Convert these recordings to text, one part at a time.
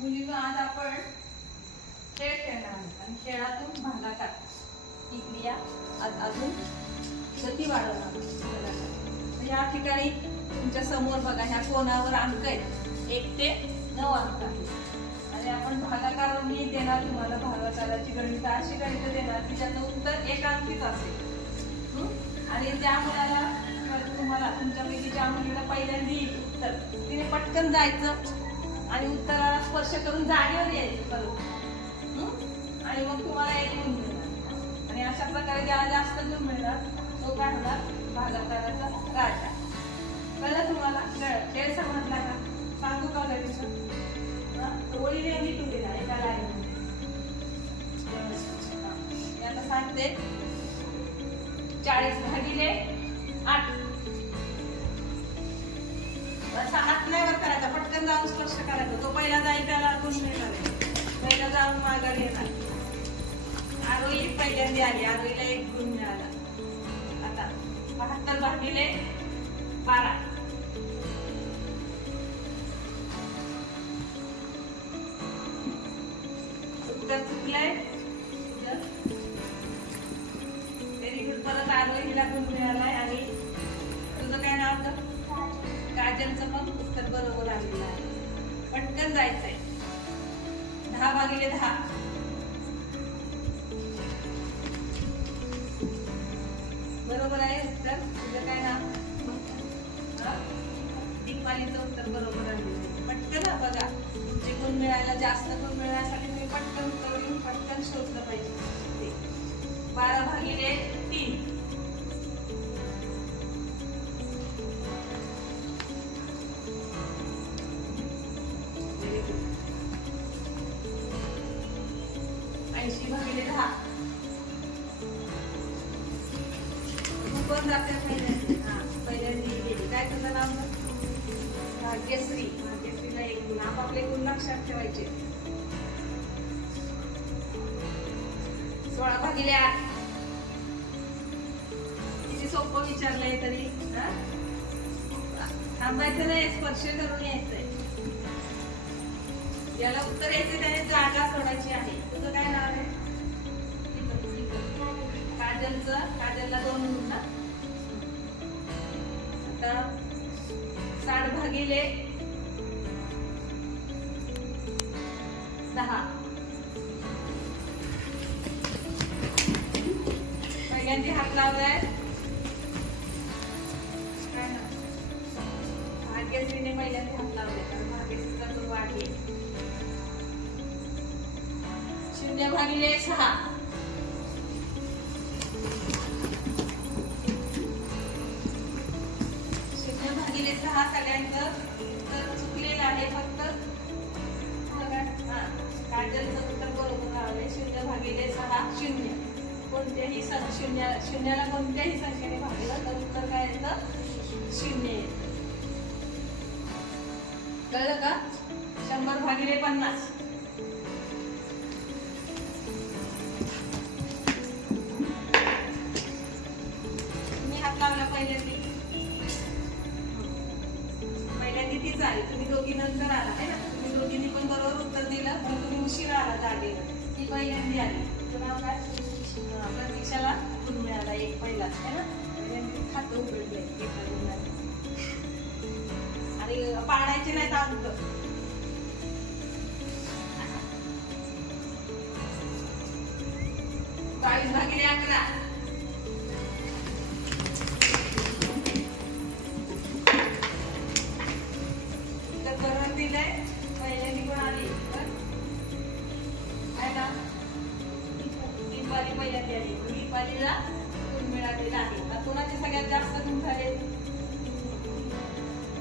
मुलींनो, आज आपण खेळ खेळणार आहोत आणि खेळातून भागाकार ही क्रिया आज अजून गती वाढवणार आहोत. या ठिकाणी तुमच्या समोर बघा, ह्या कोणावर अंक आहेत, 1 ते 9 अंक आहेत आणि आपण भागाकार मी देणार तुम्हाला. भागाकाराची गणित अशी गणित देणार की ज्याचं उत्तर 1 अंकीच असेल. आणि ज्या मुलाला तुम्हाला तुमच्यापैकी ज्या मुलीला पहिल्यांदा येईल उत्तर, तिने पटकन जायचं आणि उत्तराला स्पर्श करून जागेवर यायचं परत. आणि मग तुम्हाला 1 गुण मिळणार आणि अशा प्रकारे ज्याला जास्त गुण मिळणार तो काय होणार, भागाकाराचा राजा. कळलं तुम्हाला? खेळ समजला का? सांगू का गणित? ओळीने लिहून दिला एका लाईनमध्ये. आता सांगते, 40 भागिले 8. असा हात नाही वर करायचा, पटकन जाऊन स्पर्श करायचा. तो पहिला जाईल त्याला गुण मिळणार, पहिला जाऊन माघारी येणार. आरोही पहिल्यांदा आली, आरोहीला 1 गुण मिळाला. आता 72 भागिले 12. उत्तर चुकलंय. Very good. परत आरोहीला गुण मिळालाय. आणि तुझं काय नाव होतं? काजलचं पण उत्तर बरोबर आलेलं आहे. पटकन जायचंय. 10 भागिले 10. बरोबर आहे उत्तर. तुझं काय नाव? दीपालीचं उत्तर बरोबर आलेलं आहे. पटकन बघा, तुमचे गुण मिळायला, जास्त गुण मिळण्यासाठी तुम्ही पटकन उत्तर घेऊन पटकन शोधलं पाहिजे. 12 भागिले 3. भागिले 10. कोण जाते पहिल्यांदा? पहिल्यांदा गेली. काय तुझं नाव? भाग्यश्री. भाग्यश्रीला 1 गुण. आपापले गुण लक्षात ठेवायचे. 16 भागिले 8. किती सोपं विचारलंय तरी थांबायचं नाही, स्पर्श करून यायचंय. याला उत्तर यायचे त्याने जागा सोडायची आहे. तुझं काय नाव आहे? काजलला 2 गुण ना. आता 60 भागिले 10. पहिल्यांदा हात लावलाय. काय ना, भाग्यश्रीने पहिल्यांदा हात लावलाय कारण भाग्यश्रीचा तो वाढली. 0 भागिले 6. 0 भागिले 6 सगळ्यांचं उत्तर चुकलेलं आहे. फक्त काजलचं उत्तर बरोबर आहे. 0 भागिले 6 0. कोणत्याही शून्याला कोणत्याही संख्येने भागलं तर उत्तर काय येतं? 0 येतं. कळलं का? 100 भागिले 50. पहिल्यांदा तीच आली, तुम्ही दोघी नंतर आला आहे ना. तुम्ही दोघींनी पण बरोबर उत्तर दिलं, पण तुम्ही उशिरा आला जागेला. ती पहिल्यांदा आली. तुझं नाव काय? प्रतीक्षाला गुण मिळाला 1 पहिलाच आहे ना. पहिल्यांदा खातं उघडलंय एका गुणाने. आणि पाडायचे नाहीत अंक. 22 भागिले 11. पहिल्यांदी कोण आली? काय ना, दीपाली पहिल्यांदा आली. दीपालीला गुण मिळालेला आहे. कोणाचे सगळ्यात जास्त गुण झाले?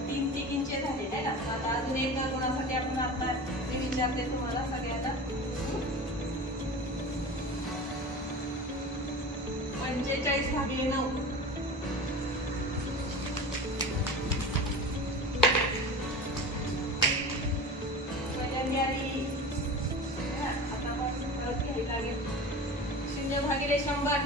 3 तिघींचे झाले आहे ना. आता अजून 1 गुणासाठी आपण आता मी विचारते तुम्हाला सगळ्यांना. 45 भागिले 9. आता परत घ्यायला लागेल. 0 भागिले 100.